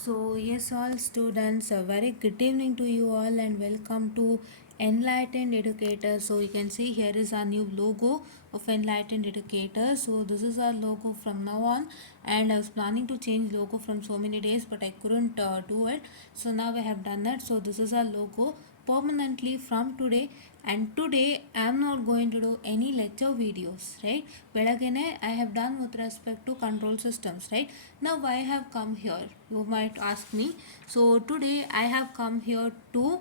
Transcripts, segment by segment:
So, yes, all students, a very good evening to you all, and welcome to Enlightened Educator. So, you can see here is our new logo of Enlightened Educator. So, this is our logo from now on, and I was planning to change logo from so many days, but I couldn't do it. So, now I have done that. So, this is our logo permanently from today, and today I am not going to do any lecture videos, right? Belagene I have done with respect to control systems, right? Now why I have come here, you might ask me. So today I have come here to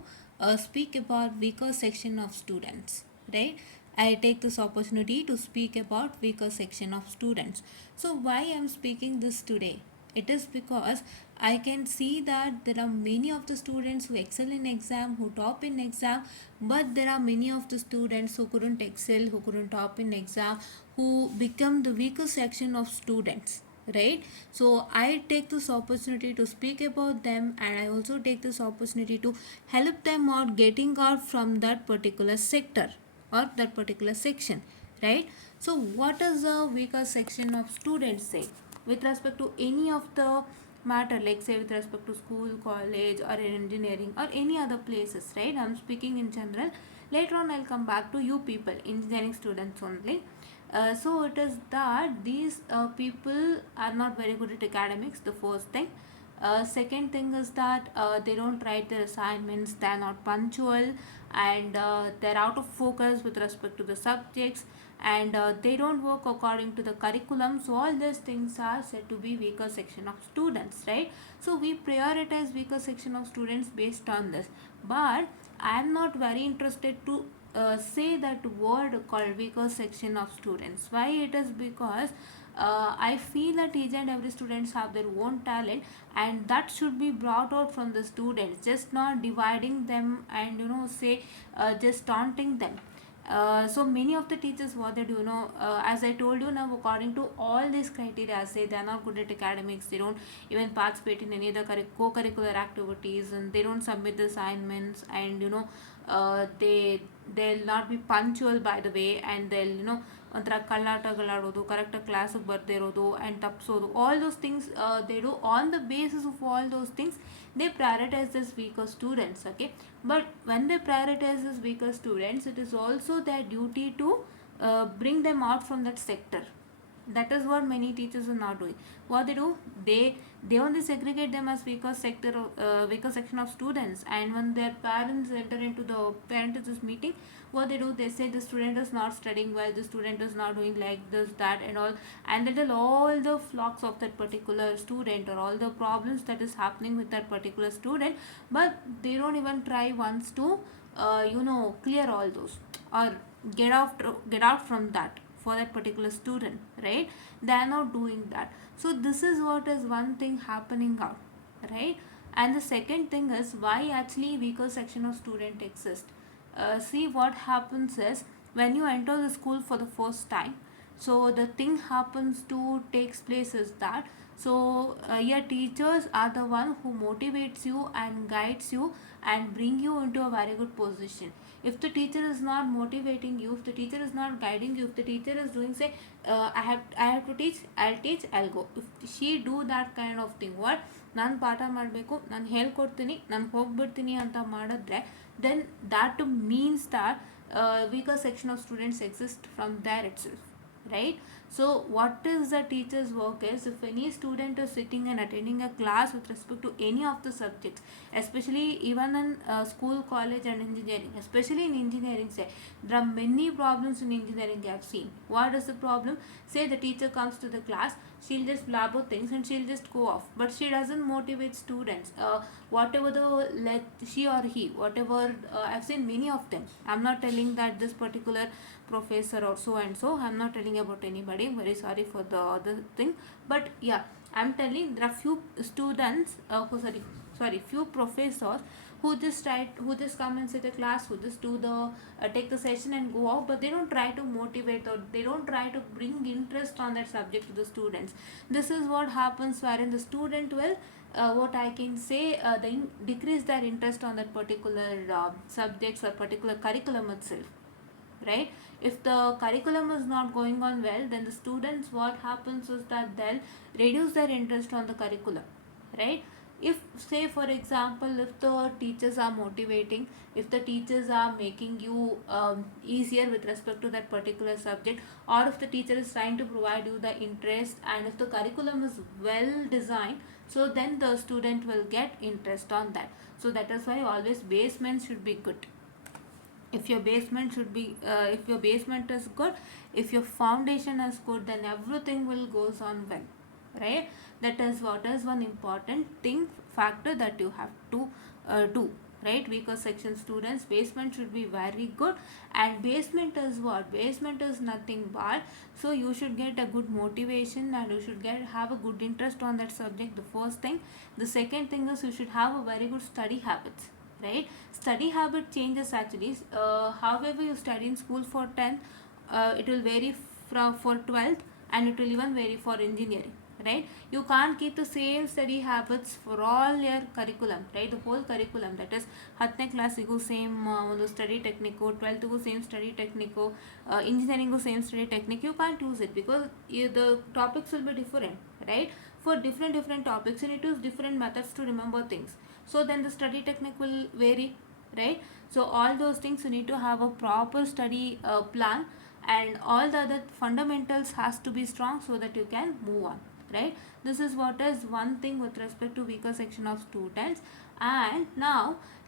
speak about weaker section of students, right? I take this opportunity to speak about weaker section of students. So why I am speaking this today? It is because I can see that there are many of the students who excel in exam, who top in exam, but there are many of the students who couldn't excel, who couldn't top in exam, who become the weaker section of students, right? So I take this opportunity to speak about them, and I also take this opportunity to help them out getting out from that particular sector or that particular section, right? So what does the weaker section of students say with respect to any of the matter, like say with respect to school, college, or engineering, or any other places, right? I'm speaking in general. Later on I'll come back to you people, engineering students only. So it is that these people are not very good at academics, the first thing. Second thing is that they don't write their assignments, they're not punctual, and they're out of focus with respect to the subjects, and they don't work according to the curriculum. So all these things are said to be weaker section of students, right? So we prioritize weaker section of students based on this, but I am not very interested to say that word called weaker section of students. Why? It is because I feel that each and every students have their own talent, and that should be brought out from the students, just not dividing them and say just taunting them. So many of the teachers, what they do, as I told you, now according to all these criteria, say they are not good at academics, they don't even participate in any other co-curricular activities, and they don't submit the assignments, and they'll not be punctual, by the way, and they'll ಒಂಥರ ಕಳ್ಳಾಟಗಳಾಡೋದು, ಕರೆಕ್ಟಾಗಿ ಕ್ಲಾಸಿಗೆ ಬರ್ದೇ ಇರೋದು ಆ್ಯಂಡ್ ತಪ್ಪಿಸೋದು, all those things they do. On the basis of all those things they prioritize this weaker students, okay? But when they prioritize this weaker students, it is also their duty to bring them out from that sector. That is what many teachers are not doing. What they do, they only segregate them as weaker sector, weaker section of students, and when their parents enter into the parent teachers meeting, what they do, they say the student is not studying well, the student is not doing like this, that, and all, and they tell all the flocks of that particular student, or all the problems that is happening with that particular student, but they don't even try once to clear all those, or get out from that for that particular student, right? They are not doing that. So this is what is one thing happening out, right? And the second thing is why actually weaker section of student exist. See, what happens is when you enter the school for the first time, so the thing happens to takes place is that, so your teachers are the one who motivates you and guides you and bring you into a very good position. If the teacher is not motivating you, if the teacher is not guiding you, if the teacher is doing, say, I have to teach, I'll go, if she do that kind of thing, what ನಾನು ಪಾಠ ಮಾಡಬೇಕು, ನಾನು ಹೇಳ್ಕೊಡ್ತೀನಿ, ನಾನು ಹೋಗ್ಬಿಡ್ತೀನಿ ಅಂತ ಮಾಡಿದ್ರೆ, then that means that weaker section of students exist from there itself, right? So what is the teacher's work is, if any student is sitting and attending a class with respect to any of the subjects, especially even in school, college, and engineering, especially in engineering, say there are many problems in engineering I have seen. What is the problem? Say the teacher comes to the class, she'll just blabber things and she'll just go off, but she doesn't motivate students. Whatever the she or he, whatever, I've seen many of them. I'm not telling that this particular professor or so and so, I'm not telling about anybody, I'm very sorry for the other thing, but yeah, I'm telling there are few students, few professors who just come and sit the class, who just do the take the session and go out, but they don't try to motivate, or they don't try to bring interest on that subject to the students. This is what happens, wherein the student will what I can say, they decrease their interest on that particular subjects or particular curriculum itself, right? If the curriculum is not going on well, then the students, what happens is that they'll reduce their interest on the curriculum, right? If, say for example, if the teachers are motivating, if the teachers are making you easier with respect to that particular subject, or if the teacher is trying to provide you the interest, and if the curriculum is well designed, so then the student will get interest on that. So that is why always basement should be good. If your basement should be if your basement is good, if your foundation is good, then everything will goes on well, right? That is what is one important thing, factor that you have to do, right? Weaker section students, basement should be very good. And basement is what? Basement is nothing but, so you should get a good motivation, and you should get have a good interest on that subject, the first thing. The second thing is you should have a very good study habits, right? Study habit changes actually. However you study in school for 10th, it will vary from for 12th, and it will even vary for engineering, right? You can't keep the same study habits for all your curriculum, right? The whole curriculum, that is 10ನೇ ಕ್ಲಾಸಿಗೂ same ಒಂದು study technique, 12th same study technique, engineering same study technique. You can use it because the topics will be different, right? For different topics, you need to use different methods to remember things. So then the study technique will vary, right? So all those things you need to have a proper study plan, and all the other fundamentals has to be strong so that you can move on, right? This is what is one thing with respect to weaker section of students. And now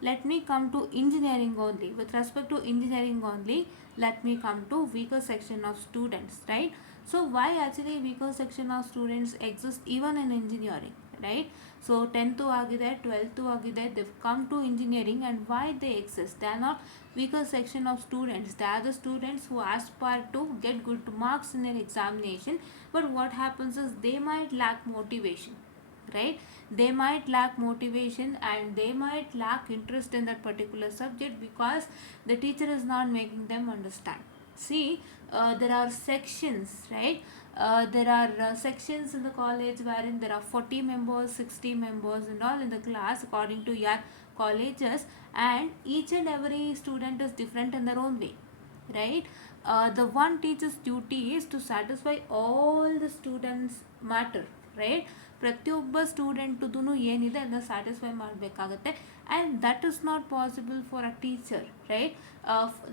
let me come to engineering only. With respect to engineering only, let me come to weaker section of students, right? So why actually weaker section of students exist even in engineering, right? So 10th ಆಗಿದೆ, 12th ಆಗಿದೆ, they've come to engineering, and why they exist? They are not weaker section of students. They are the students who aspire to get good marks in their examination, but what happens is they might lack motivation, right? They might lack motivation, and they might lack interest in that particular subject because the teacher is not making them understand. See, there are sections, right? There are sections in the college wherein there are 40 members, 60 members and all in the class according to your colleges, and each and every student is different in their own way, right? The one teacher's duty is to satisfy all the students matter, right? ಪ್ರತಿಯೊಬ್ಬ ಸ್ಟೂಡೆಂಟ್ದು ಏನಿದೆ ಅದನ್ನ ಸ್ಯಾಟಿಸ್ಫೈ ಮಾಡಬೇಕಾಗತ್ತೆ, and that is not possible for a teacher, right?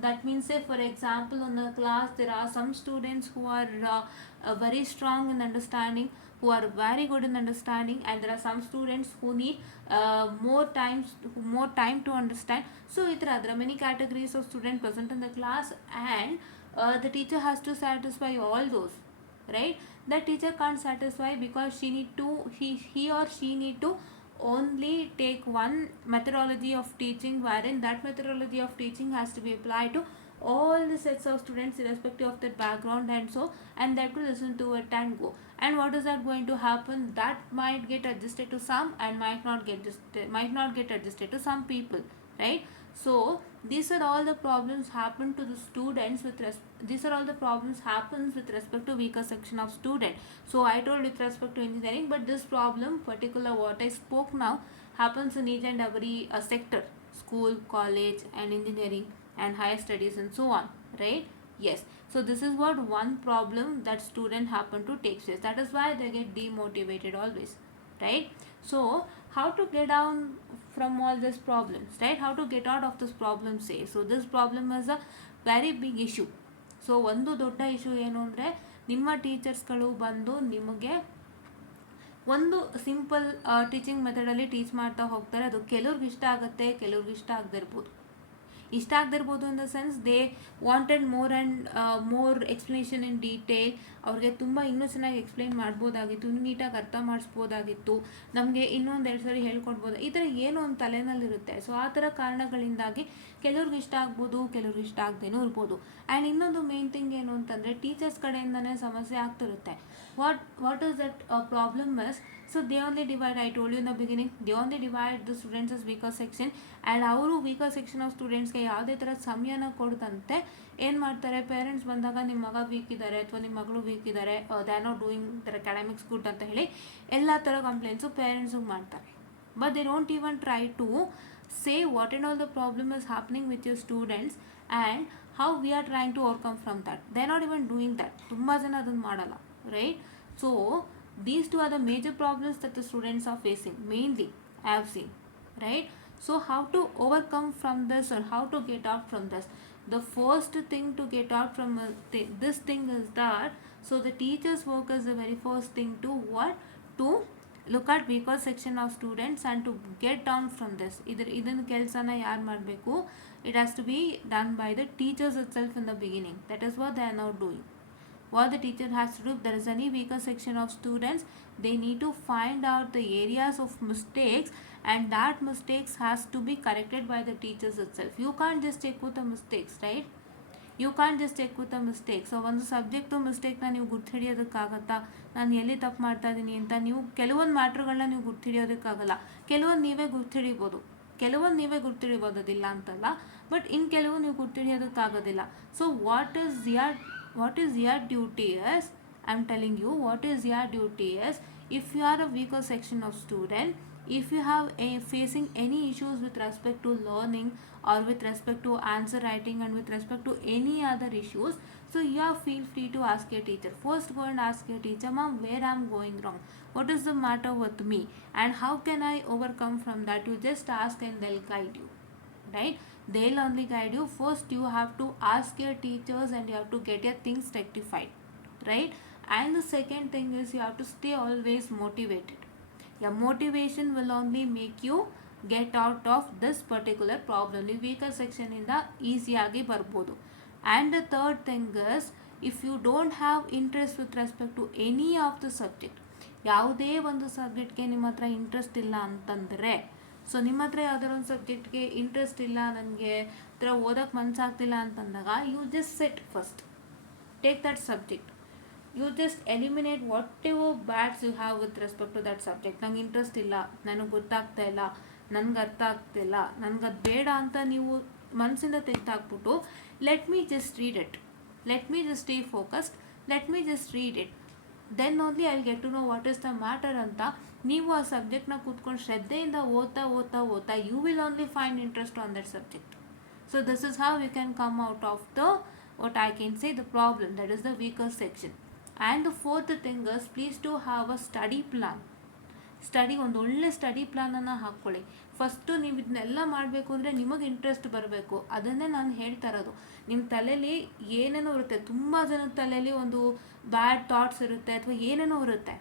That means, say for example, in the class there are some students who are very strong in understanding, who are very good in understanding, and there are some students who need more time to understand. So there are many categories of students present in the class, and the teacher has to satisfy all those, right? The teacher can't satisfy because he or she need to only take one methodology of teaching, wherein that methodology of teaching has to be applied to all the sets of students irrespective of their background, and so, and they have to listen to it and go. And what is that going to happen? That might get adjusted to some, and might not get adjusted to some people, right? So these are all the problems happen to the students these are all the problems happens with respect to weaker section of student. So I told with respect to engineering, but this problem particular what I spoke now happens in each and every sector: school, college and engineering and higher studies and so on, right? Yes. So this is what one problem that student happen to take place. That is why they get demotivated always, right? So how to get down from all these problems, right? How to get out of this problem, say? So this problem is a very big issue. So ಒಂದು ದೊಡ್ಡ ಇಶ್ಯೂ ಏನು ಅಂದರೆ, ನಿಮ್ಮ ಟೀಚರ್ಸ್ಗಳು ಬಂದು ನಿಮಗೆ ಒಂದು simple teaching ಮೆಥಡಲ್ಲಿ ಟೀಚ್ ಮಾಡ್ತಾ ಹೋಗ್ತಾರೆ. ಅದು ಕೆಲವ್ರಿಗೆ ಇಷ್ಟ ಆಗುತ್ತೆ, ಕೆಲವ್ರಿಗೆ ಇಷ್ಟ ಆಗದಿರ್ಬೋದು in the sense they wanted more and more explanation in detail. ಅವ್ರಿಗೆ ತುಂಬ ಇನ್ನೂ ಚೆನ್ನಾಗಿ ಎಕ್ಸ್ಪ್ಲೈನ್ ಮಾಡ್ಬೋದಾಗಿತ್ತು, ಇನ್ನೂ ನೀಟಾಗಿ ಅರ್ಥ ಮಾಡಿಸ್ಬೋದಾಗಿತ್ತು, ನಮಗೆ ಇನ್ನೊಂದು 2 ಸರಿ ಹೇಳ್ಕೊಡ್ಬೋದು, ಈ ಥರ ಏನೋ ಒಂದು ತಲೆನಲ್ಲಿರುತ್ತೆ. ಸೊ ಆ ಥರ ಕಾರಣಗಳಿಂದಾಗಿ ಕೆಲವ್ರಿಗೆ ಇಷ್ಟ ಆಗ್ಬೋದು, ಕೆಲವ್ರಿಗೆ ಇಷ್ಟ ಆಗದೇನೂ ಇರ್ಬೋದು. ಆ್ಯಂಡ್ ಇನ್ನೊಂದು ಮೇನ್ ಥಿಂಗ್ ಏನು ಅಂತಂದರೆ, ಟೀಚರ್ಸ್ ಕಡೆಯಿಂದನೇ ಸಮಸ್ಯೆ ಆಗ್ತಿರುತ್ತೆ. What is that problem is, so they only divide, I told you in the beginning, they only divide the students as weaker section, and ಅವರು weaker section of studentsಗೆ ಯಾವುದೇ ಥರ ಸಮಯನ ಕೊಡ್ದಂತೆ ಏನು ಮಾಡ್ತಾರೆ, ಪೇರೆಂಟ್ಸ್ ಬಂದಾಗ ನಿಮ್ಮ ಮಗ ವೀಕ್ ಇದ್ದಾರೆ ಅಥವಾ ನಿಮ್ಮ ಮಗಳು ವೀಕ್ ಇದ್ದಾರೆ, they are not doing their academics good ಅಂತ ಹೇಳಿ ಎಲ್ಲ ಥರ ಕಂಪ್ಲೇಂಟ್ಸು ಪೇರೆಂಟ್ಸಿಗೆ ಮಾಡ್ತಾರೆ. But they don't even try to say what and all the problem is happening with your students and how we are trying to overcome from that. They are not even doing that. ತುಂಬ ಜನ ಅದನ್ನು ಮಾಡಲ್ಲ, right? So these two are the major problems that the students are facing mainly. I have seen, right? So how to overcome from this, or how to get out from this? The first thing to get out from this thing is that, so the teacher's work is the very first thing to what, to look at weaker section of students and to get down from this. ಇದನ್ನ ಕೆಲಸನ ಯಾರು ಮಾಡಬೇಕು? It has to be done by the teachers itself in the beginning. That is what they are now doing. What the teacher has to do, if there is any weaker section of students, they need to find out the areas of mistakes, and that mistakes has to be corrected by the teachers itself. You can't just check with the mistakes, right? You can just check with a mistake. So ಒಂದು subject ಮಿಸ್ಟೇಕ್ನ ನೀವು ಗುರ್ತಿಡಿಯೋದಕ್ಕಾಗತ್ತಾ, ನಾನು ಎಲ್ಲಿ ತಪ್ಪು ಮಾಡ್ತಾ ಇದ್ದೀನಿ ಅಂತ? ನೀವು ಕೆಲವೊಂದು ಮ್ಯಾಟ್ರ್ಗಳನ್ನ ನೀವು ಗುರ್ತಿಡಿಯೋದಕ್ಕಾಗಲ್ಲ. ಕೆಲವೊಂದು ನೀವೇ ಗುರ್ತಿಡಿಬೋದು, ಅದಿಲ್ಲ ಅಂತಲ್ಲ, ಬಟ್ ಇನ್ನು ಕೆಲವು ನೀವು ಗುರ್ತಿಡಿಯೋದಕ್ಕಾಗೋದಿಲ್ಲ. So what is your duty is, I am telling you, what is your duty is, if you are a weaker section of student, if you have facing any issues with respect to learning or with respect to answer writing and with respect to any other issues, so you feel free to ask your teacher. First go and ask your teacher, ma'am, where I am going wrong, what is the matter with me, and how can I overcome from that? You just ask and they'll guide you, right? They'll only guide you. First you have to ask your teachers and you have to get your things rectified, right? And the second thing is you have to stay always motivated. Your motivation will only make you get out of this particular problem. ನೀವು weaker section ಇಂದ ಈಸಿಯಾಗಿ ಬರ್ಬೋದು. And the third thing is, if you don't have interest with respect to any of the subject, ಯಾವುದೇ ಒಂದು ಸಬ್ಜೆಕ್ಟ್ಗೆ ನಿಮ್ಮ ಹತ್ರ ಇಂಟ್ರೆಸ್ಟ್ ಇಲ್ಲ ಅಂತಂದರೆ, ಸೊ ನಿಮ್ಮ ಹತ್ರ ಯಾವುದಾದ್ರು ಒಂದು ಸಬ್ಜೆಕ್ಟ್ಗೆ ಇಂಟ್ರೆಸ್ಟ್ ಇಲ್ಲ, ನನಗೆ ಹತ್ರ ಓದೋಕ್ಕೆ ಮನಸ್ಸಾಗ್ತಿಲ್ಲ ಅಂತಂದಾಗ, you just set first, take that subject. You just eliminate whatever bads you have with respect to that subject. ನಂಗೆ ಇಂಟ್ರೆಸ್ಟ್ ಇಲ್ಲ, ನನಗೆ ಗೊತ್ತಾಗ್ತಾ ಇಲ್ಲ, ನನಗೆ ಅರ್ಥ ಆಗ್ತಿಲ್ಲ, ನನಗದು ಬೇಡ ಅಂತ ನೀವು ಮನಸ್ಸಿಂದ ತೆಗೆದಾಕ್ಬಿಟ್ಟು, let me just read it, let me just stay focused, let me just read it, then only I get to know what is the matter ಅಂತ ನೀವು ಆ ಸಬ್ಜೆಕ್ಟ್ನ ಕೂತ್ಕೊಂಡು ಶ್ರದ್ಧೆಯಿಂದ ಓದ್ತಾ you will only find interest on that subject. So this is how you can come out of the what I can say the problem, that is the weaker section. And the fourth thing is, please do have a study plan. ಒಂದು ಒಳ್ಳೆ study ಪ್ಲಾನನ್ನು ಹಾಕ್ಕೊಳ್ಳಿ. ಫಸ್ಟು ನೀವು ಇದನ್ನೆಲ್ಲ ಮಾಡಬೇಕು ಅಂದರೆ ನಿಮಗೆ ಇಂಟ್ರೆಸ್ಟ್ ಬರಬೇಕು. ಅದನ್ನೇ ನಾನು ಹೇಳ್ತಾ ಇರೋದು. ನಿಮ್ಮ ತಲೆಯಲ್ಲಿ ಏನೇನೋ ಇರುತ್ತೆ, ತುಂಬ ಜನದ ತಲೆಯಲ್ಲಿ ಒಂದು ಬ್ಯಾಡ್ ಥಾಟ್ಸ್ ಇರುತ್ತೆ ಅಥವಾ ಏನೇನೋ ಇರುತ್ತೆ,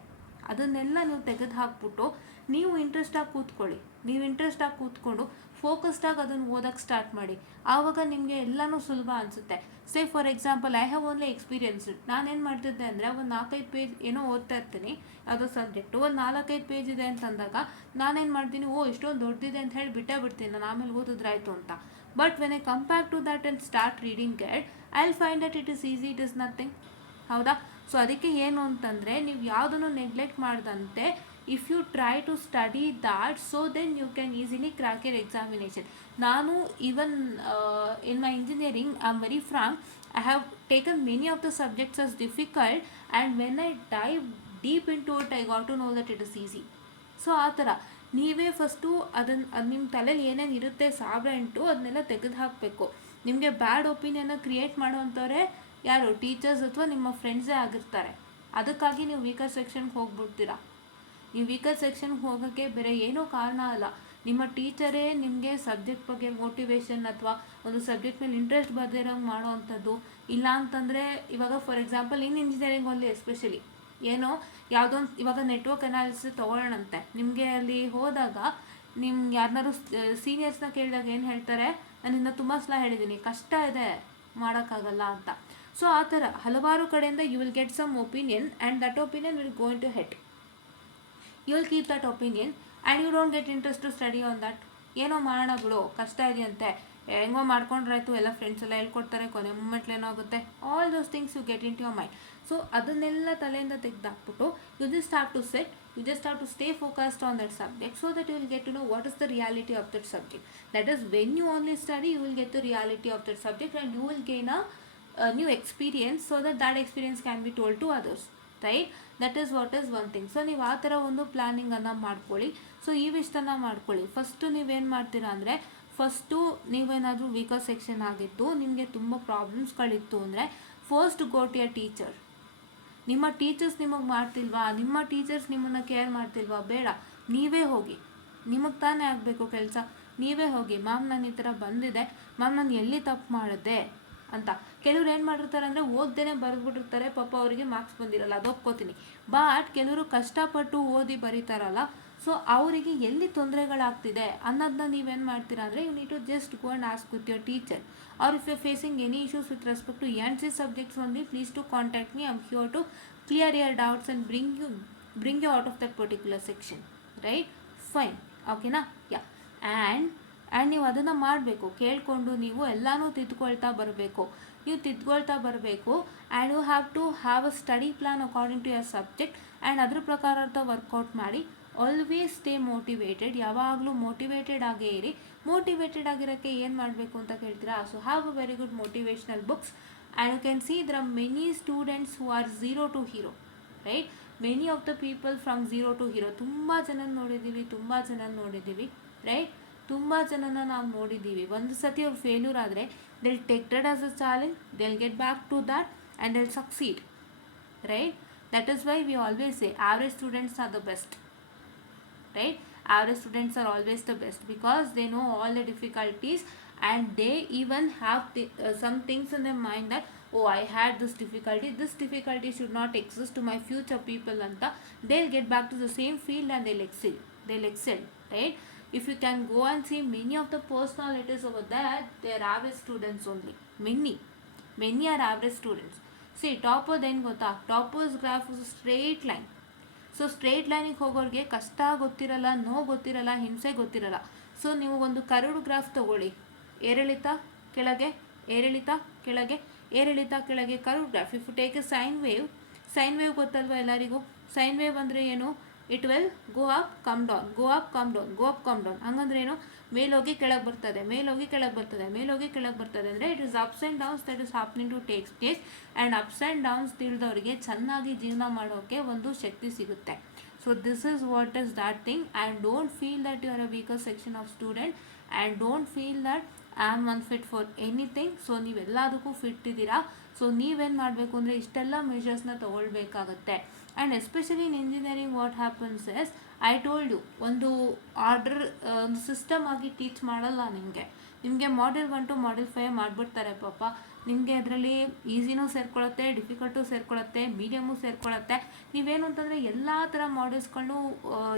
ಅದನ್ನೆಲ್ಲ ನೀವು ತೆಗೆದು ಹಾಕ್ಬಿಟ್ಟು ನೀವು ಇಂಟ್ರೆಸ್ಟಾಗಿ ಕೂತ್ಕೊಳ್ಳಿ. ನೀವು ಇಂಟ್ರೆಸ್ಟಾಗಿ ಕೂತ್ಕೊಂಡು ಫೋಕಸ್ಡಾಗಿ ಅದನ್ನು ಓದೋಕ್ಕೆ ಸ್ಟಾರ್ಟ್ ಮಾಡಿ. ಆವಾಗ ನಿಮಗೆ ಎಲ್ಲನೂ ಸುಲಭ ಅನಿಸುತ್ತೆ. Say for example, I have only experience. ನಾನೇನು ಮಾಡ್ತಿದ್ದೆ ಅಂದರೆ, ಒಂದು 4-5 ಪೇಜ್ ಏನೋ ಓದ್ತಾ ಇರ್ತೀನಿ, ಯಾವುದೋ ಸಬ್ಜೆಕ್ಟು ಒಂದು 4-5 ಪೇಜ್ ಇದೆ ಅಂತಂದಾಗ ನಾನೇನು ಮಾಡ್ತೀನಿ, ಇಷ್ಟೊಂದು ದೊಡ್ಡದಿದೆ ಅಂತ ಹೇಳಿ ಬಿಡ್ತೀನಿ, ನಾನು ಆಮೇಲೆ ಓದಿದ್ರಾಯ್ತು ಅಂತ. But when I compare to that and start reading it, I will find that it is easy, it is nothing. ಹೌದಾ? ಸೊ ಅದಕ್ಕೆ ಏನು ಅಂತಂದರೆ, ನೀವು ಯಾವುದನ್ನು ನೆಗ್ಲೆಕ್ಟ್ ಮಾಡ್ದಂತೆ, if you try to study that, so then you can easily crack your examination. ನಾನು even in my engineering, I'm very frank, I have taken many of the subjects as difficult, and when I dive deep into it, I got to know that it is easy. So ಆ ಥರ ನೀವೇ ಫಸ್ಟು ಅದನ್ನು ನಿಮ್ಮ ತಲೆಯಲ್ಲಿ ಏನೇನು ಇರುತ್ತೆ 1008 ಅದನ್ನೆಲ್ಲ ತೆಗೆದು ಹಾಕಬೇಕು. ನಿಮಗೆ ಬ್ಯಾಡ್ ಒಪಿನಿಯನ್ನ ಕ್ರಿಯೇಟ್ ಮಾಡೋವಂಥವ್ರೆ ಯಾರು? ಟೀಚರ್ಸ್ ಅಥವಾ ನಿಮ್ಮ ಫ್ರೆಂಡ್ಸೇ ಆಗಿರ್ತಾರೆ. ಅದಕ್ಕಾಗಿ ನೀವು ವೀಕರ್ ಸೆಕ್ಷನ್ಗೆ ಹೋಗ್ಬಿಡ್ತೀರಾ. ನೀವು ವೀಕರ್ ಸೆಕ್ಷನ್ಗೆ ಹೋಗೋಕ್ಕೆ ಬೇರೆ ಏನೂ ಕಾರಣ ಅಲ್ಲ, ನಿಮ್ಮ ಟೀಚರೇ ನಿಮಗೆ ಸಬ್ಜೆಕ್ಟ್ ಬಗ್ಗೆ ಮೋಟಿವೇಶನ್ ಅಥವಾ ಒಂದು ಸಬ್ಜೆಕ್ಟ್ ಮೇಲೆ ಇಂಟ್ರೆಸ್ಟ್ ಬರ್ದಿರೋಂಗೆ ಮಾಡೋ ಅಂಥದ್ದು. ಇಲ್ಲ ಅಂತಂದರೆ ಇವಾಗ ಫಾರ್ ಎಕ್ಸಾಂಪಲ್ ಇಂಜಿನಿಯರಿಂಗ್ ಅಲ್ಲಿ ಎಸ್ಪೆಷಲಿ ಏನೋ ಯಾವುದೊಂದು ಇವಾಗ ನೆಟ್ವರ್ಕ್ ಅನಾಲಿಸಿಸ್ ತೊಗೊಳ್ಳೋಣಂತೆ, ನಿಮಗೆ ಅಲ್ಲಿ ಹೋದಾಗ ನಿಮ್ಗೆ ಯಾರನ್ನಾರು ಸೀನಿಯರ್ಸ್ನ ಕೇಳಿದಾಗ ಏನು ಹೇಳ್ತಾರೆ, ನಾನು ಇನ್ನೂ ತುಂಬ ಸಲ ಹೇಳಿದ್ದೀನಿ, ಕಷ್ಟ ಇದೆ, ಮಾಡೋಕ್ಕಾಗಲ್ಲ ಅಂತ. ಸೊ ಆ ಥರ ಹಲವಾರು ಕಡೆಯಿಂದ you will get some opinion, and that opinion will go into head. You will keep that opinion and you don't get interest to study on that. ಏನೋ ಮಾಡೋಣ ಬಿಡು, ಕಷ್ಟ ಇದೆಯಂತೆ, ಹೆಂಗೋ ಮಾಡ್ಕೊಂಡ್ರಾಯ್ತು, ಎಲ್ಲ ಫ್ರೆಂಡ್ಸ್ ಎಲ್ಲ ಹೇಳ್ಕೊಡ್ತಾರೆ, ಕೊನೆ ಮೂಮೆಂಟ್ಲಿ ಏನೋ ಆಗುತ್ತೆ, all those things you get into your mind. So ಅದನ್ನೆಲ್ಲ ತಲೆಯಿಂದ ತೆಗೆದಾಕ್ಬಿಟ್ಟು you just have to set, you just have to stay focused on that subject, so that you will get to know what is the reality of that subject. That is when you only study, you will get the reality of that subject and you will gain a new experience, so that experience can be told to others, right? That is what is one thing. So ನೀವು ಆ ಥರ ಒಂದು ಪ್ಲ್ಯಾನಿಂಗನ್ನು ಮಾಡ್ಕೊಳ್ಳಿ. ಸೊ ಇವಿಷ್ಟನ್ನು ಮಾಡ್ಕೊಳ್ಳಿ. ಫಸ್ಟು ನೀವೇನು ಮಾಡ್ತೀರಾ ಅಂದರೆ, ಫಸ್ಟು ನೀವೇನಾದರೂ ವೀಕರ್ ಸೆಕ್ಷನ್ ಆಗಿತ್ತು, ನಿಮಗೆ ತುಂಬ ಪ್ರಾಬ್ಲಮ್ಸ್ಗಳಿತ್ತು ಅಂದರೆ, first go to your teacher. ನಿಮ್ಮ ಟೀಚರ್ಸ್ ನಿಮಗೆ ಮಾಡ್ತಿಲ್ವಾ, ನಿಮ್ಮ ಟೀಚರ್ಸ್ ನಿಮ್ಮನ್ನು ಕೇರ್ ಮಾಡ್ತಿಲ್ವಾ, ಬೇಡ, ನೀವೇ ಹೋಗಿ. ನಿಮಗೆ ತಾನೇ ಆಗಬೇಕು ಕೆಲಸ. ನೀವೇ ಹೋಗಿ, ಮ್ಯಾಮ್ ನಾನು ಈ ಥರ ಬಂದಿದೆ, ಮ್ಯಾಮ್ ನಾನು ಎಲ್ಲಿ ತಪ್ಪು ಮಾಡಿದೆ ಅಂತ. ಕೆಲವ್ರು ಏನು ಮಾಡಿರ್ತಾರೆ ಅಂದರೆ ಓದ್ದೇನೆ ಬರೆದ್ಬಿಟ್ಟಿರ್ತಾರೆ, ಪಾಪ ಅವರಿಗೆ ಮಾರ್ಕ್ಸ್ ಬಂದಿರಲ್ಲ, ಅದು ಒಪ್ಕೋತೀನಿ. ಬಟ್ ಕೆಲವರು ಕಷ್ಟಪಟ್ಟು ಓದಿ ಬರೀತಾರಲ್ಲ, ಸೊ ಅವರಿಗೆ ಎಲ್ಲಿ ತೊಂದರೆಗಳಾಗ್ತಿದೆ ಅನ್ನೋದನ್ನ ನೀವೇನು ಮಾಡ್ತೀರಾ ಅಂದರೆ, you need to just go and ask with your teacher, or if you facing any issues with respect to NC subjects only, please to contact me, I am here to clear your doubts and bring you out of that particular section, right? Fine, ಓಕೆನಾ? ಯಾ. ಆ್ಯಂಡ್ ನೀವು ಅದನ್ನು ಮಾಡಬೇಕು, ಕೇಳಿಕೊಂಡು ನೀವು ಎಲ್ಲನೂ ತಿದ್ಕೊಳ್ತಾ ಬರಬೇಕು. ನೀವು ತಿದ್ಕೊಳ್ತಾ ಬರಬೇಕು. And you have to have a study plan according to your subject, and ಅದ್ರ ಪ್ರಕಾರ ವರ್ಕೌಟ್ ಮಾಡಿ. ಆಲ್ವೇಸ್ ಸ್ಟೇ ಮೋಟಿವೇಟೆಡ್, ಯಾವಾಗಲೂ ಮೋಟಿವೇಟೆಡ್ ಆಗೇ ಇರಿ. ಮೋಟಿವೇಟೆಡ್ ಆಗಿರೋಕ್ಕೆ ಏನು ಮಾಡಬೇಕು ಅಂತ ಕೇಳ್ತೀರಾ? So have a very good motivational books, and you can see there are many students who are zero to hero, right? Many of the people from zero to hero, ತುಂಬ ಜನ ನೋಡಿದ್ದೀವಿ, ರೈಟ್? ತುಂಬ ಜನನ ನಾವು ನೋಡಿದ್ದೀವಿ. ಒಂದು ಸತಿ ಅವ್ರು ಫೇಲ್ಯೂರ್ ಆದರೆ they'll take that as a challenge, they'll get back to that and they'll succeed, right? That is why we always say average students are the best, right? Average students are always the best because they know all the difficulties, and they even have some things in their mind that, oh, I had this difficulty should not exist to my future people anta. They'll get back to the same field and they'll excel, right? If you can go and see many of the personalities over there, they are average students only. Many are average students. See, topper then gota, topper's graph is a straight line. So straight ಲೈನಿಗೆ ಹೋಗೋರಿಗೆ ಕಷ್ಟ ಗೊತ್ತಿರಲ್ಲ, ನೋವು ಗೊತ್ತಿರಲ್ಲ, ಹಿಂಸೆ ಗೊತ್ತಿರಲ್ಲ. ಸೊ ನೀವು ಒಂದು ಕರ್ವ್ಡ್ ಗ್ರಾಫ್ ತಗೊಳ್ಳಿ, ಏರಿಳಿತ ಕೆಳಗೆ, ಏರಿಳಿತ ಕೆಳಗೆ, ಏರಿಳಿತ ಕೆಳಗೆ, curved graph. If you take a sine wave ಗೊತ್ತಲ್ವ ಎಲ್ಲರಿಗೂ? ಸೈನ್ ವೇವ್ ಅಂದರೆ ಏನು? It will go up come down, go up come down, go up come down. ಹಂಗಂದ್ರೆ ಏನು? ಮೇಲೋಗಿ ಕೆಳಗೆ ಬರ್ತದೆ, ಮೇಲೋಗಿ ಕೆಳಗೆ ಬರ್ತದೆ, ಮೇಲೋಗಿ ಕೆಳಗೆ ಬರ್ತದೆ. ಅಂದರೆ it is ups and downs that is happening to takes place. And ups and downs ತಿಳಿದವರಿಗೆ ಚೆನ್ನಾಗಿ ಜೀವನ ಮಾಡೋಕ್ಕೆ ಒಂದು ಶಕ್ತಿ ಸಿಗುತ್ತೆ. So this is what is that thing. And don't feel that you are a weaker section of student, and don't feel that I am unfit for anything. So ನೀವೆಲ್ಲದಕ್ಕೂ fit ಇದ್ದೀರಾ. So ನೀವೇನು ಮಾಡಬೇಕು ಅಂದರೆ ಇಷ್ಟೆಲ್ಲ ಮೆಷರ್ಸ್ನ ತೊಗೊಳ್ಬೇಕಾಗತ್ತೆ. And especially in engineering what happens is, I told you, ಒಂದು ಆರ್ಡರ್, ಒಂದು ಸಿಸ್ಟಮ್ ಆಗಿ ಟೀಚ್ ಮಾಡಲ್ಲ ನಿಮಗೆ ಮಾಡ್ಯೂಲ್ 1 to ಮಾಡ್ಯೂಲ್ 5 ಮಾಡಿಬಿಡ್ತಾರೆ ಪಾಪ. ನಿಮಗೆ ಅದರಲ್ಲಿ ಈಸಿನೂ ಸೇರ್ಕೊಳ್ಳುತ್ತೆ, ಡಿಫಿಕಲ್ಟು ಸೇರ್ಕೊಳ್ಳುತ್ತೆ, ಮೀಡಿಯಮು ಸೇರ್ಕೊಳ್ಳುತ್ತೆ. ನೀವೇನು ಅಂತಂದರೆ ಎಲ್ಲ ಥರ ಮಾಡ್ಯೂಲ್ಸ್ಗಳನ್ನು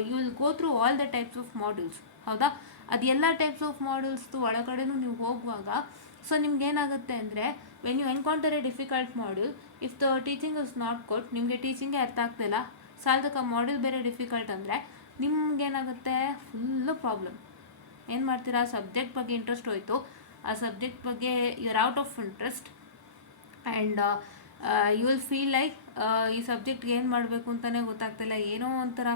you will go through all the types of modules, ಹೌದಾ? ಅದು ಎಲ್ಲ ಟೈಪ್ಸ್ ಆಫ್ ಮಾಡ್ಯೂಲ್ಸ್ದು ಒಳಗಡೆನೂ ನೀವು ಹೋಗುವಾಗ, ಸೊ ನಿಮ್ಗೇನಾಗುತ್ತೆ ಅಂದರೆ, when you encounter a difficult module, if the teaching is not good, ನಿಮಗೆ ಟೀಚಿಂಗೇ ಅರ್ಥ ಆಗ್ತಿಲ್ಲ, ಸಾಲದಕ್ಕೆ ಮಾಡ್ಯೂಲ್ ಬೇರೆ ಡಿಫಿಕಲ್ಟ್ ಅಂದರೆ ನಿಮ್ಗೇನಾಗುತ್ತೆ? Full problem. ಏನು ಮಾಡ್ತೀರಾ? ಸಬ್ಜೆಕ್ಟ್ ಬಗ್ಗೆ ಇಂಟ್ರೆಸ್ಟ್ ಹೋಯಿತು, ಆ ಸಬ್ಜೆಕ್ಟ್ ಬಗ್ಗೆ you are out of interest, and you will feel like ಈ ಸಬ್ಜೆಕ್ಟ್ಗೆ ಏನು ಮಾಡಬೇಕು ಅಂತಲೇ ಗೊತ್ತಾಗ್ತಿಲ್ಲ, ಏನೋ ಒಂಥರ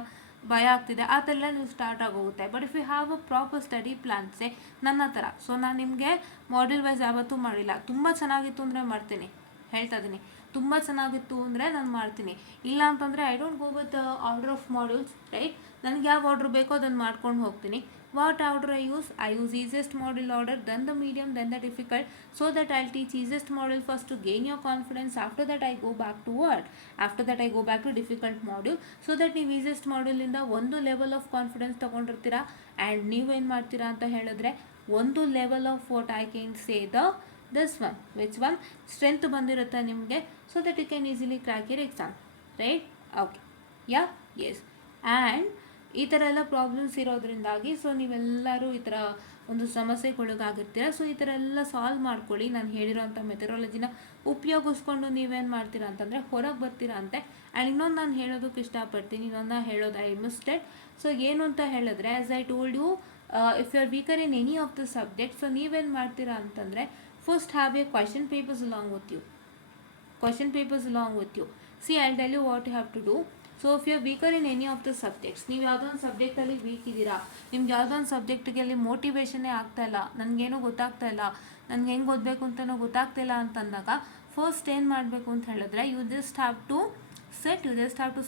ಭಯ ಆಗ್ತಿದೆ, ಆ ಥರ ಎಲ್ಲ ನೀವು ಸ್ಟಾರ್ಟ್ ಆಗೋಗುತ್ತೆ. But if you have a proper study ಪ್ಲ್ಯಾನ್ಸೇ ನನ್ನ ಥರ, ಸೊ ನಾನು ನಿಮಗೆ ಮಾಡ್ಯೂಲ್ ವೈಸ್ ಯಾವತ್ತೂ ಮಾಡಿಲ್ಲ. ತುಂಬ ಚೆನ್ನಾಗಿತ್ತು ಅಂದರೆ ಮಾಡ್ತೀನಿ, ಹೇಳ್ತಾ ಇದ್ದೀನಿ. ತುಂಬ ಚೆನ್ನಾಗಿತ್ತು ಅಂದರೆ ನಾನು ಮಾಡ್ತೀನಿ. ಇಲ್ಲ ಅಂತಂದರೆ I don't go with order of modules, right? ನನಗೆ ಯಾವ ಆರ್ಡ್ರ್ ಬೇಕೋ ಅದನ್ನು ಮಾಡ್ಕೊಂಡು ಹೋಗ್ತೀನಿ. What order I use? I use easiest module order, then the medium, then the difficult, so that I'll teach easiest module first to gain your confidence. After that I go back to what? After that I go back to difficult module, so that ನೀವು easiest module ಇಂದ ಒಂದು level of confidence ತೊಗೊಂಡಿರ್ತೀರಾ. And ನೀವೇನು ಮಾಡ್ತೀರಾ ಅಂತ ಹೇಳಿದ್ರೆ, ಒಂದು level of what I can say this one, which one strength ಬಂದಿರುತ್ತೆ ನಿಮಗೆ, so that you can easily crack your exam, right? Okay, yeah, yes. And ಈ ಥರ ಎಲ್ಲ ಪ್ರಾಬ್ಲಮ್ಸ್ ಇರೋದ್ರಿಂದಾಗಿ, ಸೊ ನೀವೆಲ್ಲರೂ ಈ ಥರ ಒಂದು ಸಮಸ್ಯೆಗೊಳಗಾಗಿರ್ತೀರ. ಸೊ ಈ ಥರ ಎಲ್ಲ ಸಾಲ್ವ್ ಮಾಡ್ಕೊಳ್ಳಿ. ನಾನು ಹೇಳಿರೋಂಥ ಮೆಥಡಾಲಜಿನ ಉಪಯೋಗಿಸ್ಕೊಂಡು ನೀವೇನು ಮಾಡ್ತೀರಾ ಅಂತಂದರೆ ಹೊರಗೆ ಬರ್ತೀರಾ ಅಂತೆ. ಆ್ಯಂಡ್ ಇನ್ನೊಂದು ನಾನು ಹೇಳೋದಕ್ಕೆ ಇಷ್ಟಪಡ್ತೀನಿ, ಇನ್ನೊಂದು ಹೇಳೋದು ಐ ಮಿಸ್ಟೆಡ್. ಸೊ ಏನು ಅಂತ ಹೇಳಿದ್ರೆ, as I told you, if you are weaker in any of the subject, so ನೀವೇನು ಮಾಡ್ತೀರಾ ಅಂತಂದರೆ, first have a question papers along with you. See, I tell you what you have to do. So if you are weaker in any of the subjects, ನೀವು ಯಾವುದೋ ಒಂದು ಸಬ್ಜೆಕ್ಟಲ್ಲಿ ವೀಕ್ ಇದ್ದೀರಾ, ನಿಮ್ಗೆ ಯಾವುದೋ ಒಂದು ಸಬ್ಜೆಕ್ಟಿಗೆ ಅಲ್ಲಿ ಮೋಟಿವೇಶನ್ನೇ ಆಗ್ತಾಯಿಲ್ಲ, ನನಗೇನೂ ಗೊತ್ತಾಗ್ತಾ ಇಲ್ಲ, ನನಗೆ ಹೆಂಗೆ ಓದಬೇಕು ಅಂತಲೂ ಗೊತ್ತಾಗ್ತಿಲ್ಲ ಅಂತಂದಾಗ, ಫಸ್ಟ್ ಏನು ಮಾಡಬೇಕು ಅಂತ ಹೇಳಿದ್ರೆ, you just have to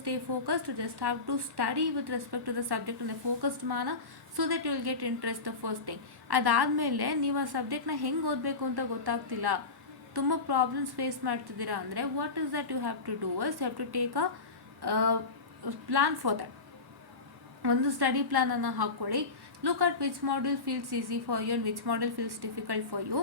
stay focused, you just have to study with respect to the subject in a focused manner, so that you will get interest, the first thing. ಅದಾದಮೇಲೆ ನೀವು ಆ ಸಬ್ಜೆಕ್ಟ್ನ ಹೆಂಗೆ ಓದಬೇಕು ಅಂತ ಗೊತ್ತಾಗ್ತಿಲ್ಲ, ತುಂಬ ಪ್ರಾಬ್ಲಮ್ಸ್ ಫೇಸ್ ಮಾಡ್ತಿದ್ದೀರಾ ಅಂದರೆ, what is that you have to do is, you have to take a plan for that. ಒಂದು ಸ್ಟಡಿ ಪ್ಲಾನನ್ನು ಹಾಕ್ಕೊಳ್ಳಿ. Look at which module feels easy for you and which module feels difficult for you.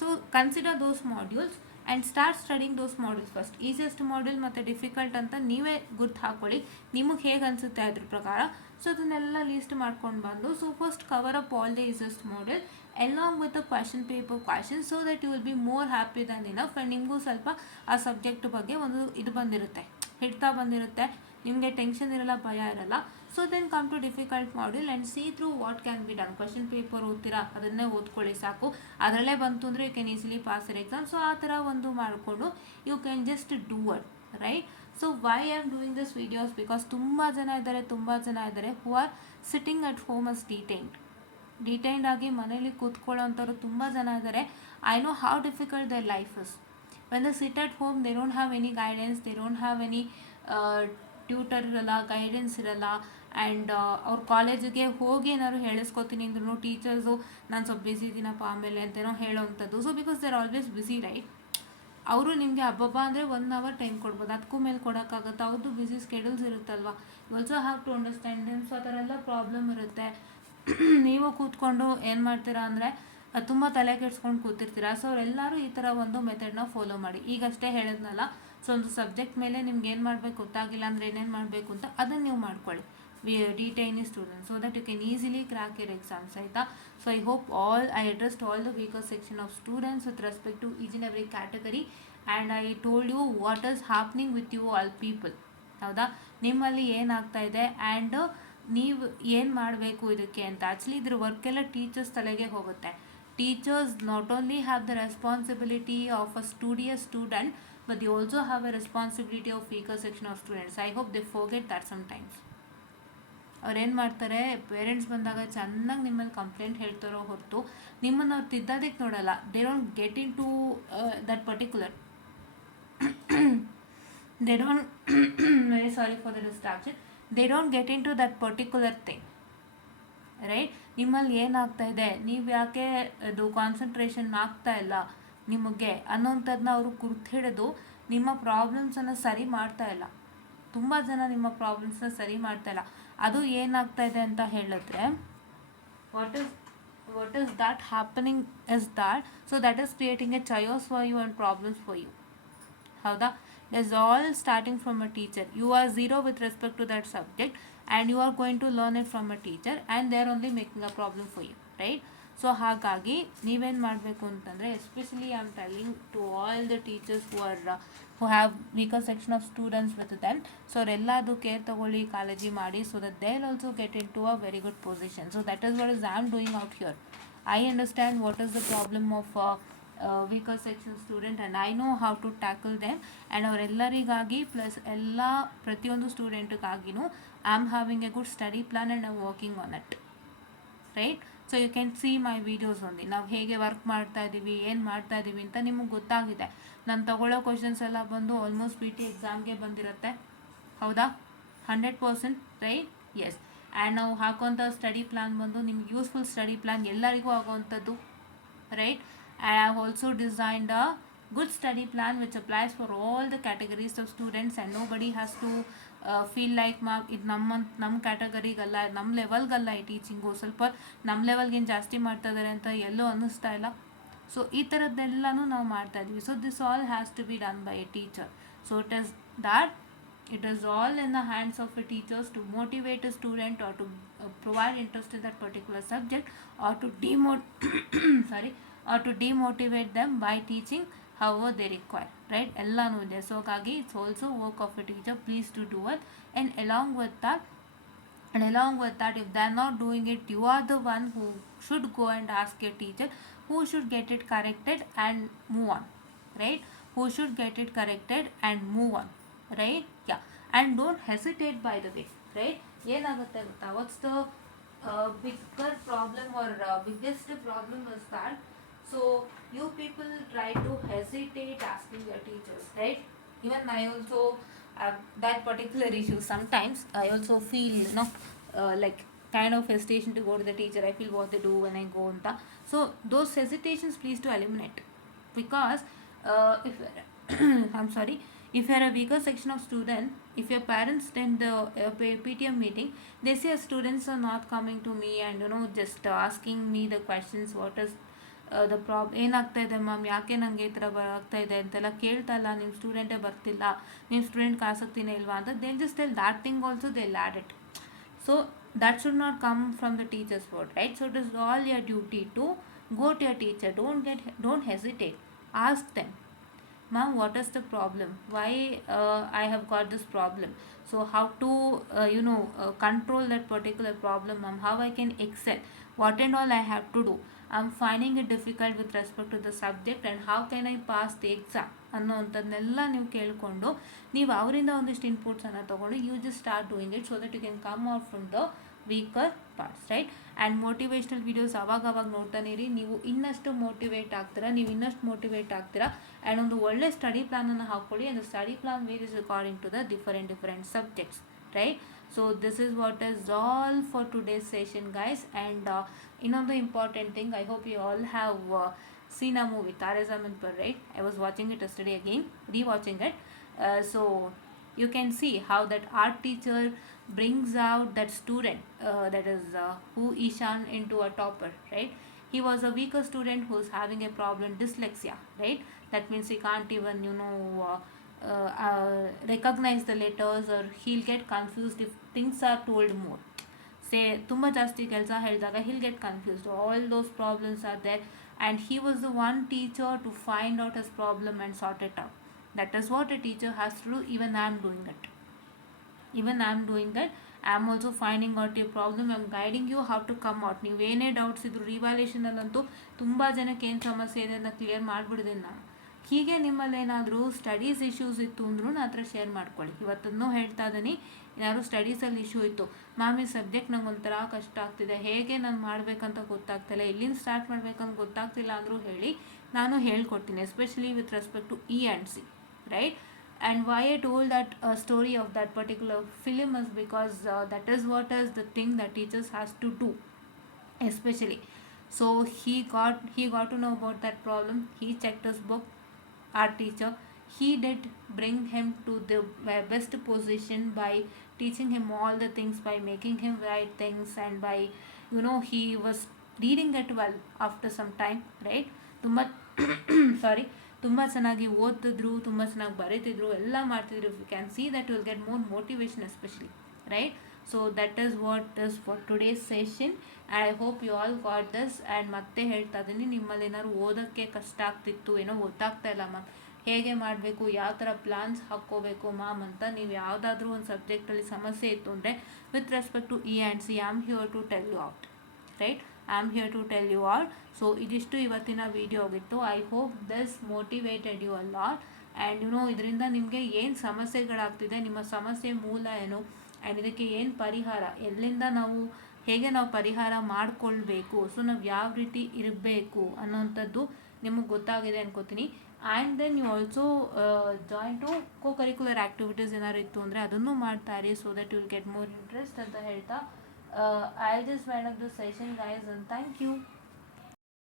So consider those modules and start studying those modules first. Easiest module ಮತ್ತು difficult ಅಂತ ನೀವೇ ಗುರ್ತು ಹಾಕ್ಕೊಳ್ಳಿ, ನಿಮಗೆ ಹೇಗೆ ಅನಿಸುತ್ತೆ ಅದ್ರ ಪ್ರಕಾರ. ಸೊ ಅದನ್ನೆಲ್ಲ ಲೀಸ್ಟ್ ಮಾಡ್ಕೊಂಡು ಬಂದು, so first cover of all the easiest module along with the question paper questions so that you will be more happy than enough. And ನಿಮಗೂ ಸ್ವಲ್ಪ ಆ ಸಬ್ಜೆಕ್ಟ್ ಬಗ್ಗೆ ಒಂದು ಇದು ಬಂದಿರುತ್ತೆ, ಹಿಡ್ತಾ ಬಂದಿರುತ್ತೆ, ನಿಮಗೆ ಟೆನ್ಷನ್ ಇರಲ್ಲ, ಭಯ ಇರಲ್ಲ. So then come to difficult module and see through what can be done. Question paper ಓದ್ತೀರಾ, ಅದನ್ನೇ ಓದ್ಕೊಳ್ಳಿ ಸಾಕು, ಅದರಲ್ಲೇ ಬಂತು ಅಂದರೆ you can easily pass your exam. So ಆ ಥರ ಒಂದು ಮಾಡಿಕೊಂಡು you can just do it, right. So why I am doing this videos because ತುಂಬ ಜನ ಇದ್ದಾರೆ who are sitting at home as detained ಆಗಿ ಮನೇಲಿ ಕೂತ್ಕೊಳ್ಳೋಂಥವ್ರು ತುಂಬ ಜನ ಇದ್ದಾರೆ. I know how difficult their life is. When they sit at home, they don't have any guidance, they don't have any tutor ಇರಲ್ಲ, ಗೈಡೆನ್ಸ್ ಇರಲ್ಲ. ಆ್ಯಂಡ್ ಅವ್ರ ಕಾಲೇಜಿಗೆ ಹೋಗಿ ಏನಾದ್ರು ಹೇಳಿಸ್ಕೊತೀನಿ ಅಂದ್ರೂ ಟೀಚರ್ಸು ನಾನು ಸ್ವಲ್ಪ ಬ್ಯುಸಿ ಇದ್ದೀನಪ್ಪ ಆಮೇಲೆ ಅಂತೇನೋ ಹೇಳೋವಂಥದ್ದು. So because they are always busy, right. ಅವರು ನಿಮಗೆ ಹಬ್ಬ ಅಂದರೆ 1 hour ಟೈಮ್ ಕೊಡ್ಬೋದು, ಅದಕ್ಕೂ ಮೇಲೆ ಕೊಡೋಕ್ಕಾಗುತ್ತೆ, ಅವ್ರದ್ದು ಬ್ಯುಸಿ ಸ್ಕೆಡ್ಯೂಲ್ಸ್ ಇರುತ್ತಲ್ವ. You also have to understand them. So ಆ ಥರ ಎಲ್ಲ ಪ್ರಾಬ್ಲಮ್ ಇರುತ್ತೆ. ನೀವು ಕೂತ್ಕೊಂಡು ಏನು ಮಾಡ್ತೀರಾ ಅಂದರೆ ತುಂಬ ತಲೆ ಕೆಡ್ಸ್ಕೊಂಡು ಕೂತಿರ್ತೀರ. ಸೊ ಅವರೆಲ್ಲರೂ ಈ ಥರ ಒಂದು ಮೆಥಡ್ನ ಫಾಲೋ ಮಾಡಿ. ಈಗಷ್ಟೇ ಹೇಳಿದ್ನಲ್ಲ, ಸೊ ಒಂದು ಸಬ್ಜೆಕ್ಟ್ ಮೇಲೆ ನಿಮ್ಗೆ ಏನು ಮಾಡಬೇಕು ಗೊತ್ತಾಗಿಲ್ಲ ಅಂದರೆ ಏನೇನು ಮಾಡಬೇಕು ಅಂತ ಅದನ್ನು ನೀವು ಮಾಡ್ಕೊಳ್ಳಿ, detainee students, so that you can easily crack your exams, ಆಯಿತಾ. So I hope I addressed all the weaker section of students with respect to each and every category and I told you what is happening with you all people, ಹೌದಾ. ನಿಮ್ಮಲ್ಲಿ ಏನಾಗ್ತಾ ಇದೆ ಆ್ಯಂಡ್ ನೀವು ಏನು ಮಾಡಬೇಕು ಇದಕ್ಕೆ ಅಂತ. ಆ್ಯಕ್ಚುಲಿ ಇದ್ರ ವರ್ಕೆಲ್ಲ ಟೀಚರ್ಸ್ ತಲೆಗೆ ಹೋಗುತ್ತೆ. Teachers not only have the responsibility of a studious student, but they also have A responsibility of weaker section of students. I hope they forget that sometimes. ಅವ್ರೇನು ಮಾಡ್ತಾರೆ, ಪೇರೆಂಟ್ಸ್ ಬಂದಾಗ ಚೆನ್ನಾಗಿ ನಿಮ್ಮಲ್ಲಿ ಕಂಪ್ಲೇಂಟ್ ಹೇಳ್ತಾರೋ ಹೊರತು ನಿಮ್ಮನ್ನು ಅವ್ರು ತಿದ್ದೋದಕ್ಕೆ ನೋಡಲ್ಲ. They don't get into that particular they don't very sorry for the distraction, they don't get into that particular thing, right. ನಿಮ್ಮಲ್ಲಿ ಏನಾಗ್ತಾ ಇದೆ, ನೀವು ಯಾಕೆ ಅದು ಕಾನ್ಸಂಟ್ರೇಷನ್ ಆಗ್ತಾ ಇಲ್ಲ ನಿಮಗೆ ಅನ್ನೋಂಥದ್ದನ್ನ ಅವರು ಗುರ್ತು ಹಿಡಿದು ನಿಮ್ಮ ಪ್ರಾಬ್ಲಮ್ಸನ್ನು ಸರಿ ಮಾಡ್ತಾ ಇಲ್ಲ. ತುಂಬ ಜನ ನಿಮ್ಮ ಪ್ರಾಬ್ಲಮ್ಸ್ನ ಸರಿ ಮಾಡ್ತಾ ಇಲ್ಲ. ಅದು ಏನಾಗ್ತಾ ಇದೆ ಅಂತ ಹೇಳಿದ್ರೆ, what is that happening is that, so that is creating a chaos for you and problems for you, ಹೌದಾ. It's all starting from a teacher. You are zero with respect to that subject and you are going to learn it from a teacher and they are only making a problem for you, right. So ಹಾಗಾಗಿ ನೀವೇನು ಮಾಡಬೇಕು ಅಂತಂದರೆ, especially I am telling to all the teachers who have weaker section of students with them. So ಅವರೆಲ್ಲದು care ತಗೊಳ್ಳಿ, ಕಾಳಜಿ ಮಾಡಿ, so that they will also get into a very good position. So that is what is I am doing out here. I understand what is the problem of weaker section student and I know how to tackle them. and ಅವರೆಲ್ಲರಿಗಾಗಿ plus ಎಲ್ಲ ಪ್ರತಿಯೊಂದು ಸ್ಟೂಡೆಂಟ್ಗಾಗಿನೂ I am having a good study plan and I am working on it, right. So you can see my videos only. ನಾವು ಹೇಗೆ ವರ್ಕ್ ಮಾಡ್ತಾ ಇದ್ದೀವಿ, ಏನು ಮಾಡ್ತಾ ಇದ್ದೀವಿ ಅಂತ ನಿಮಗೆ ಗೊತ್ತಾಗಿದೆ. ನಾನು ತಗೊಳ್ಳೋ ಕ್ವಶನ್ಸ್ ಎಲ್ಲ ಬಂದು ಆಲ್ಮೋಸ್ಟ್ PT ಎಕ್ಸಾಮ್ಗೆ ಬಂದಿರುತ್ತೆ, ಹೌದಾ, 100%, ರೈಟ್. ಎಸ್. ಆ್ಯಂಡ್ ನಾವು ಹಾಕೋಂಥ ಸ್ಟಡಿ ಪ್ಲಾನ್ ಬಂದು ನಿಮ್ಗೆ ಯೂಸ್ಫುಲ್ ಸ್ಟಡಿ ಪ್ಲಾನ್, ಎಲ್ಲರಿಗೂ ಆಗೋವಂಥದ್ದು, right. And I have also designed a good study plan which applies for all the categories of students and nobody has to feel like ಇದು ನಮ್ಮ ಕ್ಯಾಟಗರಿಗಲ್ಲ, ನಮ್ಮ ಲೆವೆಲ್ಗಲ್ಲ ಈ ಟೀಚಿಂಗು, ಸ್ವಲ್ಪ ನಮ್ಮ ಲೆವೆಲ್ಗೇನು ಜಾಸ್ತಿ ಮಾಡ್ತಾ ಇದ್ದಾರೆ ಅಂತ ಎಲ್ಲೂ ಅನ್ನಿಸ್ತಾ ಇಲ್ಲ. ಸೊ ಈ ಥರದ್ದೆಲ್ಲನೂ ನಾವು ಮಾಡ್ತಾ ಇದ್ದೀವಿ. So this all has to be done by a teacher. So it is all in the hands of the teachers to motivate a student or to provide interest in that particular subject or to demotivate them by teaching however they require, right. ಎಲ್ಲನೂ ಇದೆ. So ಹಾಗಾಗಿ it's also work of a teacher, please to do it. and along with that if they are not doing it, you are the one who should go and ask your teacher, who should get it corrected and move on, right. Who should get it corrected and move on, right. Yeah. and don't hesitate, by the way, right. ಏನಾಗುತ್ತೆ ಗೊತ್ತಾ, what's the bigger problem or biggest problem is that, so you people try to hesitate asking your teachers, right. Even I also have that particular issue. Sometimes I also feel like kind of hesitation to go to the teacher. I feel what they do when I go anta. So those hesitations please to eliminate, because if I'm sorry, if you are a weaker section of student, if your parents attend the PTM meeting, they say students are not coming to me and just asking me the questions, what is the ಏನಾಗ್ತಾ ಇದೆ ಮ್ಯಾಮ್, ಯಾಕೆ ನನಗೆ ಈ ಥರ ಆಗ್ತಾ ಇದೆ ಅಂತೆಲ್ಲ ಕೇಳ್ತಾ ಇಲ್ಲ, ನಿಮ್ಮ ಸ್ಟೂಡೆಂಟೇ ಬರ್ತಿಲ್ಲ, ನಿಮ್ಮ ಸ್ಟೂಡೆಂಟ್ಗೆ ಆಸಕ್ತಿನೇ ಇಲ್ವಾ ಅಂತ they just tell that thing also they lead it. So that should not come from the teacher's word, right? So it is all your duty to go to your teacher. Don't hesitate, ask them, ma'am, what is the problem, why I have got this problem, so how to control that particular problem, ma'am, how I can excel, what and all I have to do, I'm finding it difficult with respect to the subject and how can I pass the exam ಅನ್ನೋವಂಥದ್ದನ್ನೆಲ್ಲ ನೀವು ಕೇಳಿಕೊಂಡು ನೀವು ಅವರಿಂದ ಒಂದಿಷ್ಟು ಇನ್ಪುಟ್ಸನ್ನು ತೊಗೊಂಡು you just start doing it so that you can come out from the weaker parts, right. And motivational videos ಅವಾಗ ನೋಡ್ತಾನೆ ಇರಿ, ನೀವು ಇನ್ನಷ್ಟು ಮೋಟಿವೇಟ್ ಆಗ್ತೀರಾ, ಆ್ಯಂಡ್ ಒಂದು ಒಳ್ಳೆ ಸ್ಟಡಿ ಪ್ಲಾನನ್ನು ಹಾಕ್ಕೊಳ್ಳಿ. And study plan various according to the different subjects, right. So this is what is all for today's session guys. And ಇನ್ನೊಂದು important thing, I hope you all have seen a movie Tare Zameen Par, right? I was watching it yesterday again, rewatching it. So you can see how that art teacher brings out that student, that is who Ishan into a topper, right? He was a weaker student who's having a problem, dyslexia, right? That means he can't even recognize the letters, or he'll get confused if things are told more. Say ತುಂಬ ಜಾಸ್ತಿ ಕೆಲಸ ಹೇಳಿದಾಗ he'll get confused. All those problems are there, and he was the one teacher to find out his problem and sort it out. That is what a teacher has to do. Even I am doing it. I am also finding out your problem. I am guiding you how to come out. ನೀವು ಏನೇ ಡೌಟ್ಸ್ ಇದ್ರು ರಿವ್ಯಾಲ್ಯೂಷನಲ್ಲಂತೂ ತುಂಬ ಜನಕ್ಕೆ ಏನು ಸಮಸ್ಯೆ ಇದೆ ಅಂತ ಕ್ಲಿಯರ್ ಮಾಡಿಬಿಡಿದ್ದೀನಿ ನಾನು. ಹೀಗೆ ನಿಮ್ಮಲ್ಲಿ ಏನಾದರೂ ಸ್ಟಡೀಸ್ ಇಶ್ಯೂಸ್ ಇತ್ತು ಅಂದ್ರೂ ನನ್ನ ಹತ್ರ ಶೇರ್ ಮಾಡ್ಕೊಳ್ಳಿ. ಇವತ್ತನ್ನೂ ಹೇಳ್ತಾ ಇದ್ದೀನಿ, ಏನಾದ್ರು ಸ್ಟಡೀಸಲ್ಲಿ ಇಶ್ಯೂ ಇತ್ತು, ಮ್ಯಾಮ್ ಈ ಸಬ್ಜೆಕ್ಟ್ ನಂಗೆ ಒಂಥರ ಕಷ್ಟ ಆಗ್ತಿದೆ, ಹೇಗೆ ನಾನು ಮಾಡಬೇಕಂತ ಗೊತ್ತಾಗ್ತಿಲ್ಲ, ಎಲ್ಲಿಂದ ಸ್ಟಾರ್ಟ್ ಮಾಡಬೇಕಂತ ಗೊತ್ತಾಗ್ತಿಲ್ಲ ಅಂದರೂ ಹೇಳಿ, ನಾನು ಹೇಳ್ಕೊಡ್ತೀನಿ. Especially with respect to E and C, right. And why I told that story of that particular film is because that is what is the thing that teachers has to do, especially. So he got to know about that problem. He checked his book, our teacher. He did bring him to the best position by teaching him all the things, by making him write things, and by he was reading it well after some time, right? ತುಂಬ ಸಾರಿ ತುಂಬ ಚೆನ್ನಾಗಿ ಓದ್ತಿದ್ರು, ತುಂಬ ಚೆನ್ನಾಗಿ ಬರೀತಿದ್ರು, ಎಲ್ಲ ಮಾಡ್ತಿದ್ರು. You can see that will get more motivation especially, right. So that is what is for today's session. I hope you all got this. And ಮತ್ತೆ ಹೇಳ್ತಾ ಇದ್ದೀನಿ, ನಿಮ್ಮಲ್ಲಿ ಏನಾದ್ರು ಓದೋಕ್ಕೆ ಕಷ್ಟ ಆಗ್ತಿತ್ತು, ಏನೋ ಗೊತ್ತಾಗ್ತಾ ಇಲ್ಲ ಮ್ಯಾಮ್, ಹೇಗೆ ಮಾಡಬೇಕು, ಯಾವ ಥರ ಪ್ಲಾನ್ಸ್ ಹಾಕ್ಕೋಬೇಕು ಮ್ಯಾಮ್ ಅಂತ ನೀವು ಯಾವುದಾದ್ರೂ ಒಂದು ಸಬ್ಜೆಕ್ಟಲ್ಲಿ ಸಮಸ್ಯೆ ಇತ್ತು ಅಂದರೆ with respect to E and C, I am here to tell you out, right. I am here to tell you all. So ಇದಿಷ್ಟು ಇವತ್ತಿನ ವಿಡಿಯೋ ಆಗಿತ್ತು. I hope this motivated you a lot. And ಇದರಿಂದ ನಿಮಗೆ ಏನು ಸಮಸ್ಯೆಗಳಾಗ್ತಿದೆ, ನಿಮ್ಮ ಸಮಸ್ಯೆ ಮೂಲ ಏನು, ಆ್ಯಂಡ್ ಇದಕ್ಕೆ ಏನು ಪರಿಹಾರ, ಎಲ್ಲಿಂದ ಹೇಗೆ ನಾವು ಪರಿಹಾರ ಮಾಡಿಕೊಳ್ಬೇಕು, ಸೊ ನಾವು ಯಾವ ರೀತಿ ಇರಬೇಕು ಅನ್ನೋವಂಥದ್ದು ನಿಮಗೆ ಗೊತ್ತಾಗಿದೆ ಅನ್ಕೋತೀನಿ. And then you also join to curricular activities ಏನಾದ್ರು ಇತ್ತು ಅಂದರೆ ಅದನ್ನು ಮಾಡ್ತಾ ಇರಿ, so that will get more interest ಅಂತ ಹೇಳ್ತಾ I'll just wind up the session, guys, and thank you.